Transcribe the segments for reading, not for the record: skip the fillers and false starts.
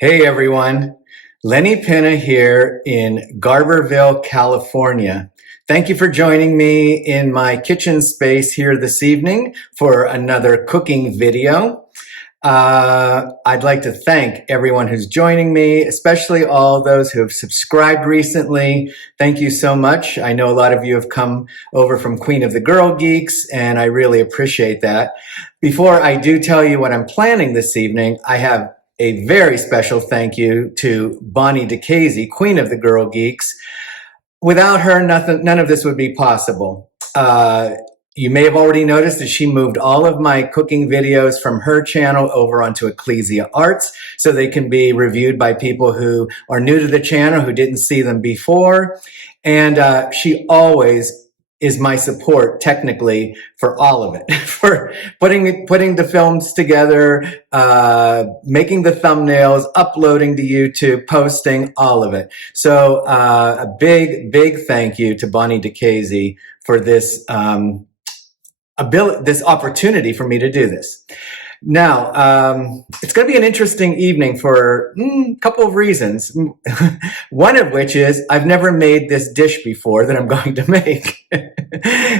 Hey everyone, Lenny Pinna here in Garberville, California. Thank you for joining me in my kitchen space here this evening for another cooking video. I'd like to thank everyone who's joining me, especially all those who have subscribed recently. Thank you so much. I know a lot of you have come over from Queen of the Girl Geeks, and I really appreciate that. Before I do tell you what I'm planning this evening, I have a very special thank you to Bonnie DeCasey, Queen of the Girl Geeks. Without her, none of this would be possible. You may have already noticed that she moved all of my cooking videos from her channel over onto Ecclesia Arts so they can be reviewed by people who are new to the channel, who didn't see them before. And she always is my support technically for all of it, for putting the films together, making the thumbnails, uploading to YouTube, posting, all of it. So a big thank you to Bonnie DeCasey for this this opportunity for me to do this. Now, it's going to be an interesting evening for a couple of reasons. One of which is I've never made this dish before that I'm going to make.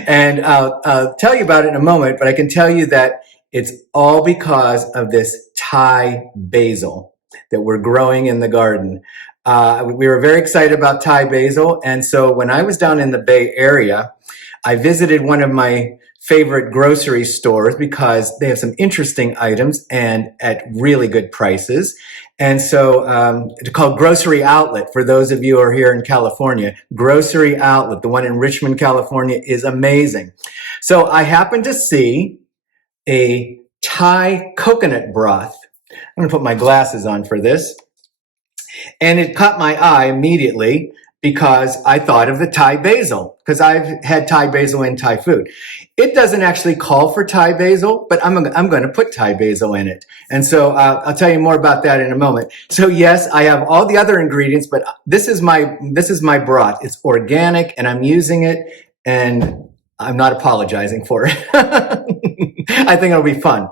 And I'll tell you about it in a moment, but I can tell you that it's all because of this Thai basil that we're growing in the garden. We were very excited about Thai basil, and so when I was down in the Bay Area, I visited one of my favorite grocery stores because they have some interesting items and at really good prices. And so it's called Grocery Outlet for those of you who are here in California. Grocery Outlet, the one in Richmond, California, is amazing. So I happened to see a Thai coconut broth. I'm going to put my glasses on for this. And it caught my eye immediately because I thought of the Thai basil, because I've had Thai basil in Thai food. It doesn't actually call for Thai basil, but I'm going to put Thai basil in it. And so I'll tell you more about that in a moment. So yes, I have all the other ingredients, but this is my broth. It's organic and I'm using it and I'm not apologizing for it. I think it'll be fun.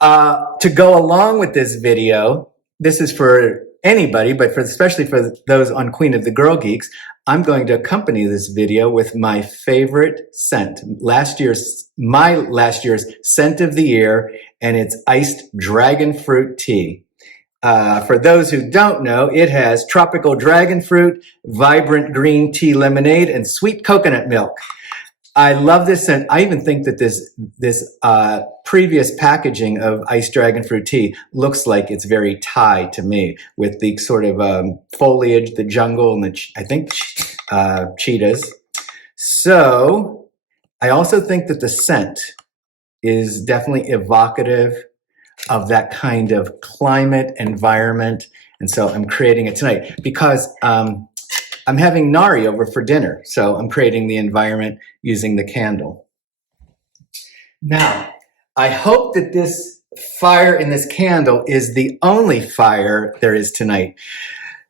To go along with this video, this is for anybody, but especially for those on Queen of the Girl Geeks, I'm going to accompany this video with my favorite scent, my last year's scent of the year, and it's iced dragon fruit tea. For those who don't know, it has tropical dragon fruit, vibrant green tea lemonade, and sweet coconut milk. I love this scent. I even think that this previous packaging of iced dragon fruit tea looks like it's very Thai to me, with the sort of foliage, the jungle, and I think cheetahs. So I also think that the scent is definitely evocative of that kind of climate environment. And so I'm creating it tonight because I'm having Nari over for dinner, so I'm creating the environment using the candle. Now, I hope that this fire in this candle is the only fire there is tonight.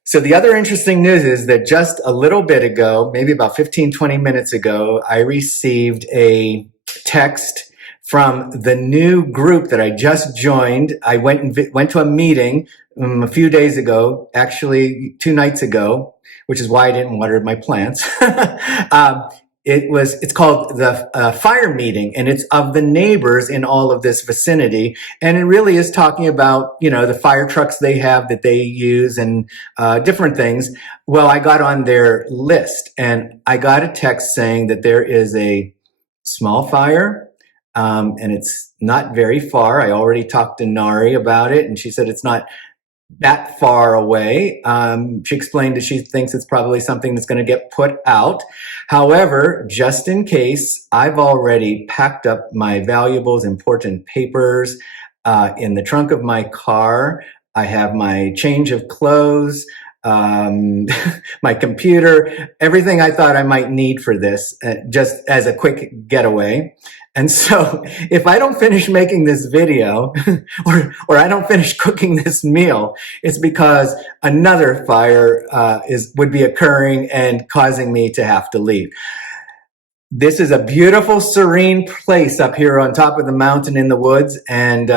So the other interesting news is that just a little bit ago, maybe about 15, 20 minutes ago, I received a text from the new group that I just joined. I went to a meeting a few days ago, actually 2 nights ago, which is why I didn't water my plants. It's called the fire meeting, and it's of the neighbors in all of this vicinity. And it really is talking about, the fire trucks they have that they use and different things. Well, I got on their list and I got a text saying that there is a small fire, and it's not very far. I already talked to Nari about it, and she said it's not that far away. She explained that she thinks it's probably something that's going to get put out. However, just in case, I've already packed up my valuables, important papers in the trunk of my car. I have my change of clothes, my computer, everything I thought I might need for this, just as a quick getaway. And so if I don't finish making this video or I don't finish cooking this meal, it's because another fire would be occurring and causing me to have to leave. This is a beautiful, serene place up here on top of the mountain in the woods. And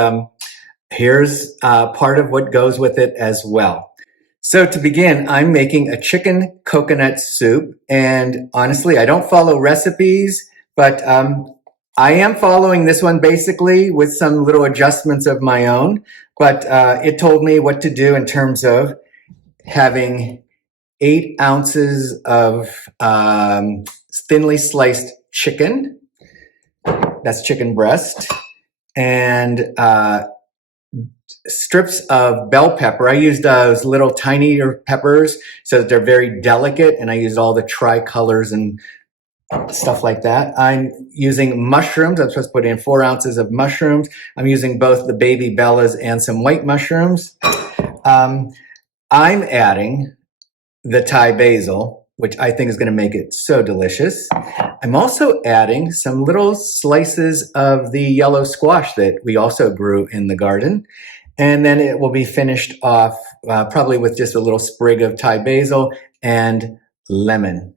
Here's part of what goes with it as well. So to begin, I'm making a chicken coconut soup. And honestly, I don't follow recipes, but I am following this one basically with some little adjustments of my own. But it told me what to do in terms of having 8 ounces of thinly sliced chicken. That's chicken breast. And strips of bell pepper. I used those little tinier peppers so that they're very delicate, and I used all the tricolors and stuff like that. I'm using mushrooms. I'm supposed to put in 4 ounces of mushrooms. I'm using both the baby bellas and some white mushrooms. I'm adding the Thai basil, which I think is going to make it so delicious. I'm also adding some little slices of the yellow squash that we also grew in the garden. And then it will be finished off probably with just a little sprig of Thai basil and lime.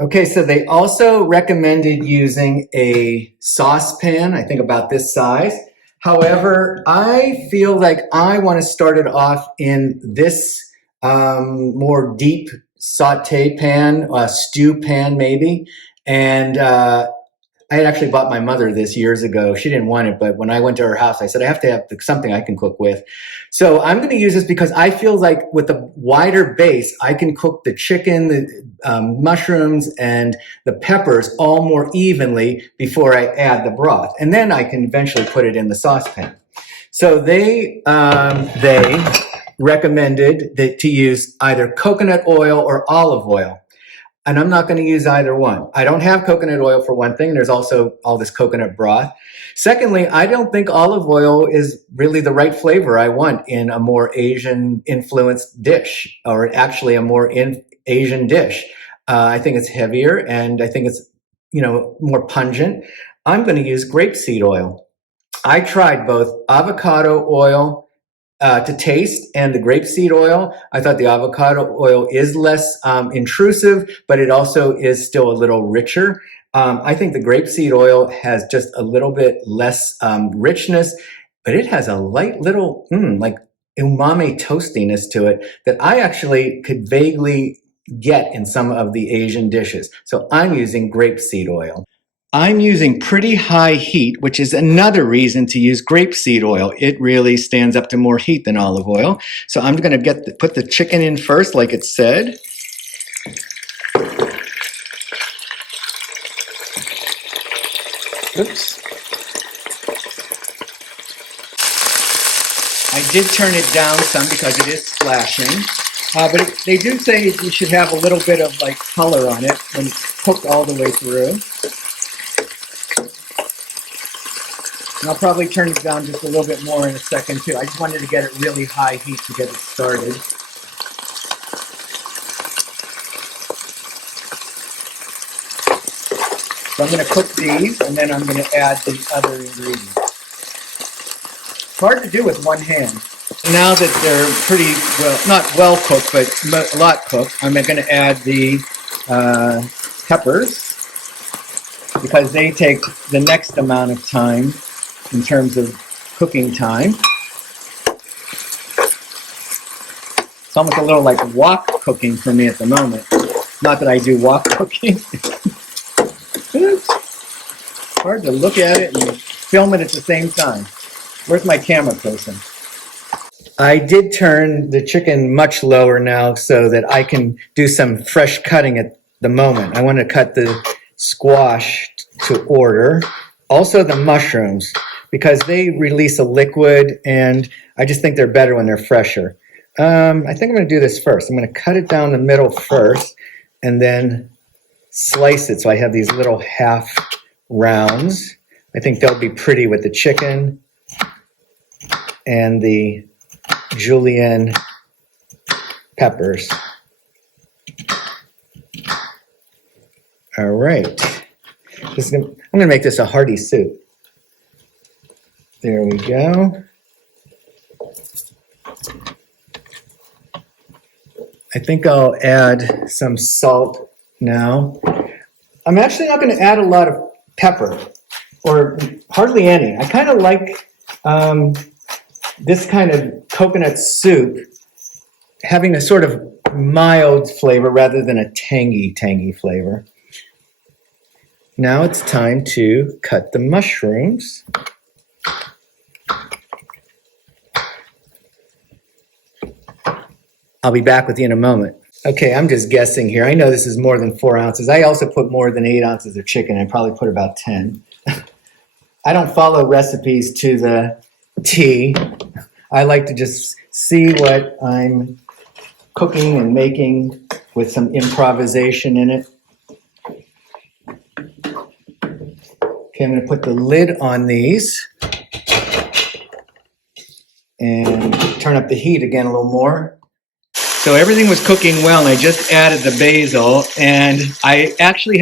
Okay, so they also recommended using a saucepan, I think about this size. However, I feel like I want to start it off in this more deep saute pan, stew pan maybe. And I had actually bought my mother this years ago. She didn't want it, but when I went to her house, I said, I have to have something I can cook with. So I'm going to use this because I feel like with a wider base, I can cook the chicken, the mushrooms, and the peppers all more evenly before I add the broth. And then I can eventually put it in the saucepan. So they recommended to use either coconut oil or olive oil. And I'm not going to use either one. I don't have coconut oil for one thing. There's also all this coconut broth. Secondly, I don't think olive oil is really the right flavor I want in a more Asian influenced dish, or actually a more Asian dish. I think it's heavier and I think it's, more pungent. I'm going to use grapeseed oil. I tried both avocado oil to taste and the grapeseed oil. I thought the avocado oil is less intrusive, but it also is still a little richer. I think the grapeseed oil has just a little bit less richness, but it has a light little like umami toastiness to it that I actually could vaguely get in some of the Asian dishes. So I'm using grapeseed oil. I'm using pretty high heat, which is another reason to use grapeseed oil. It really stands up to more heat than olive oil. So I'm going to put the chicken in first, like it said. Oops. I did turn it down some because it is splashing. But they do say you should have a little bit of like color on it when it's cooked all the way through. And I'll probably turn it down just a little bit more in a second too. I just wanted to get it really high heat to get it started. So I'm going to cook these and then I'm going to add the other ingredients. It's hard to do with one hand. Now that they're pretty well, not well cooked, but a lot cooked, I'm going to add the peppers because they take the next amount of time in terms of cooking time. It's almost a little like wok cooking for me at the moment. Not that I do wok cooking. Oops. Hard to look at it and film it at the same time. Where's my camera person? I did turn the chicken much lower now so that I can do some fresh cutting at the moment. I want to cut the squash to order. Also the mushrooms, because they release a liquid and I just think they're better when they're fresher. I think I'm going to do this first. I'm going to cut it down the middle first and then slice it so I have these little half rounds. I think they'll be pretty with the chicken and the julienne peppers. All right. I'm going to make this a hearty soup. There we go. I think I'll add some salt now. I'm actually not going to add a lot of pepper or hardly any. I kind of like this kind of coconut soup having a sort of mild flavor rather than a tangy flavor. Now it's time to cut the mushrooms. I'll be back with you in a moment. Okay, I'm just guessing here. I know this is more than 4 ounces. I also put more than 8 ounces of chicken. I probably put about 10. I don't follow recipes to the T. I like to just see what I'm cooking and making with some improvisation in it. Okay, I'm going to put the lid on these and turn up the heat again a little more. So everything was cooking well, and I just added the basil, and I actually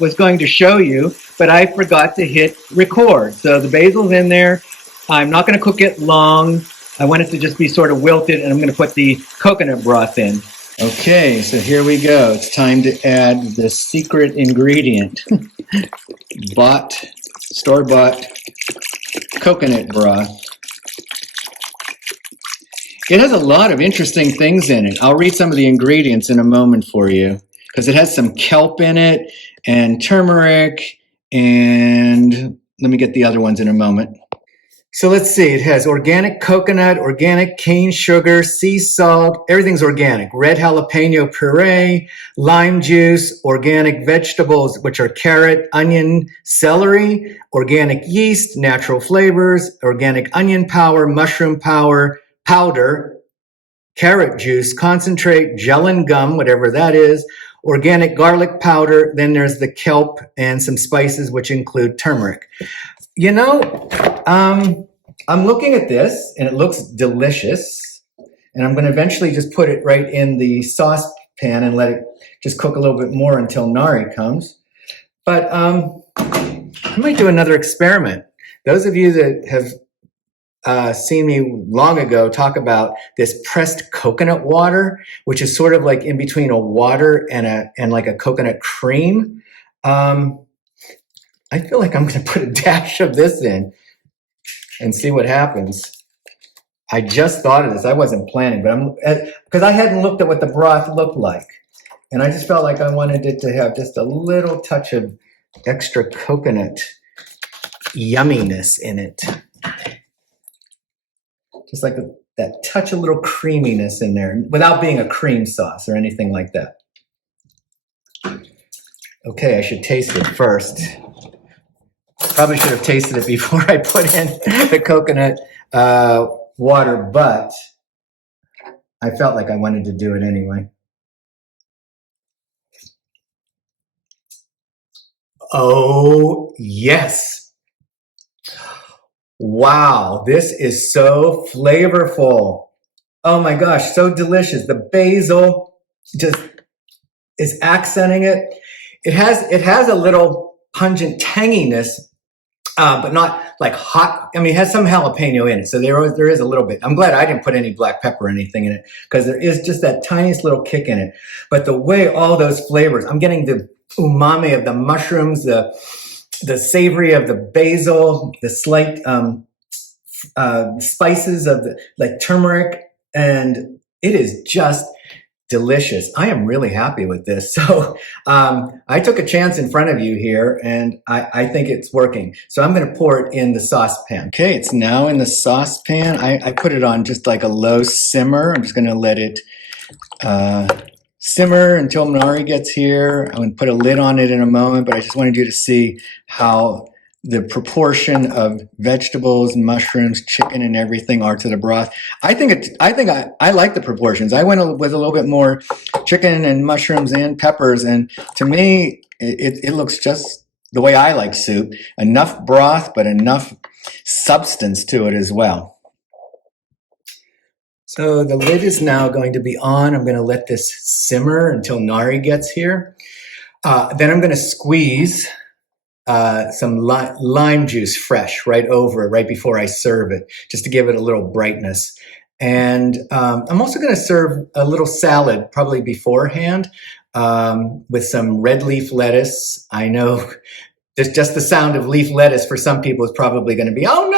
was going to show you, but I forgot to hit record. So the basil's in there. I'm not going to cook it long. I want it to just be sort of wilted, and I'm going to put the coconut broth in. Okay, so here we go. It's time to add the secret ingredient. Store-bought coconut broth. It has a lot of interesting things in it. I'll read some of the ingredients in a moment for you, because it has some kelp in it and turmeric, and let me get the other ones in a moment. So let's see, it has organic coconut, organic cane sugar, sea salt, everything's organic. Red jalapeno puree, lime juice, organic vegetables, which are carrot, onion, celery, organic yeast, natural flavors, organic onion mushroom powder, carrot juice, concentrate, gel and gum, whatever that is, organic garlic powder, then there's the kelp and some spices, which include turmeric. You know, I'm looking at this and it looks delicious, and I'm going to eventually just put it right in the saucepan and let it just cook a little bit more until Nari comes. But I might do another experiment. Those of you that have seen me long ago talk about this pressed coconut water, which is sort of like in between a water and like a coconut cream. I feel like I'm going to put a dash of this in and see what happens. I just thought of this. I wasn't planning, but because I hadn't looked at what the broth looked like, and I just felt like I wanted it to have just a little touch of extra coconut yumminess in it. Just like that touch of little creaminess in there without being a cream sauce or anything like that. Okay, I should taste it first. Probably should have tasted it before I put in the coconut water, but I felt like I wanted to do it anyway. Oh, yes. Wow, this is so flavorful. Oh my gosh, so delicious. The basil just is accenting it. It has a little pungent tanginess, but not like hot. I mean, it has some jalapeno in it, so there is a little bit. I'm glad I didn't put any black pepper or anything in it, because there is just that tiniest little kick in it. But the way all those flavors, I'm getting the umami of the mushrooms, the savory of the basil, the slight spices of like turmeric, and it is just delicious. I am really happy with this. So I took a chance in front of you here, and I think it's working. So I'm going to pour it in the saucepan. Okay, it's now in the saucepan. I put it on just like a low simmer. I'm just going to let it simmer until Nari gets here. I'm going to put a lid on it in a moment, but I just wanted you to see how the proportion of vegetables, mushrooms, chicken, and everything are to the broth. I like the proportions. I went with a little bit more chicken and mushrooms and peppers, and to me, it looks just the way I like soup. Enough broth, but enough substance to it as well. So the lid is now going to be on. I'm going to let this simmer until Nari gets here. Then I'm going to squeeze some lime juice fresh right over it, right before I serve it, just to give it a little brightness. And I'm also going to serve a little salad probably beforehand with some red leaf lettuce. I know Just the sound of leaf lettuce for some people is probably going to be, oh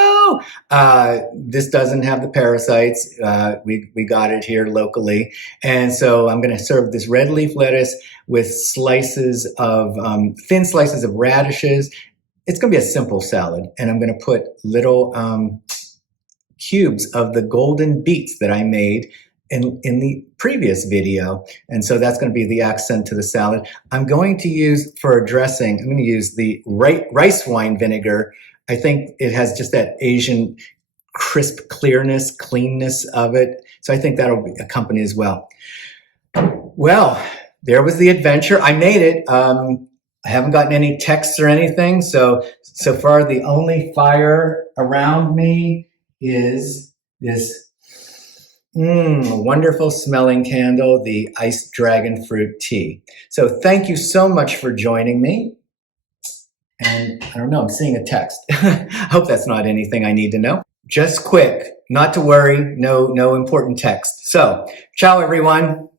no, this doesn't have the parasites. We got it here locally. And so I'm going to serve this red leaf lettuce with slices of, thin slices of radishes. It's going to be a simple salad. And I'm going to put little cubes of the golden beets that I made in the previous video. And so that's going to be the accent to the salad. I'm going to use, for a dressing, I'm going to use the rice wine vinegar. I think it has just that Asian crisp clearness, cleanness of it. So I think that'll accompany as well. Well, there was the adventure. I made it. I haven't gotten any texts or anything. So far, the only fire around me is this wonderful smelling candle, the iced dragon fruit tea. So thank you so much for joining me. And I don't know, I'm seeing a text. I hope that's not anything I need to know. Just quick, not to worry, no important text. So, ciao everyone.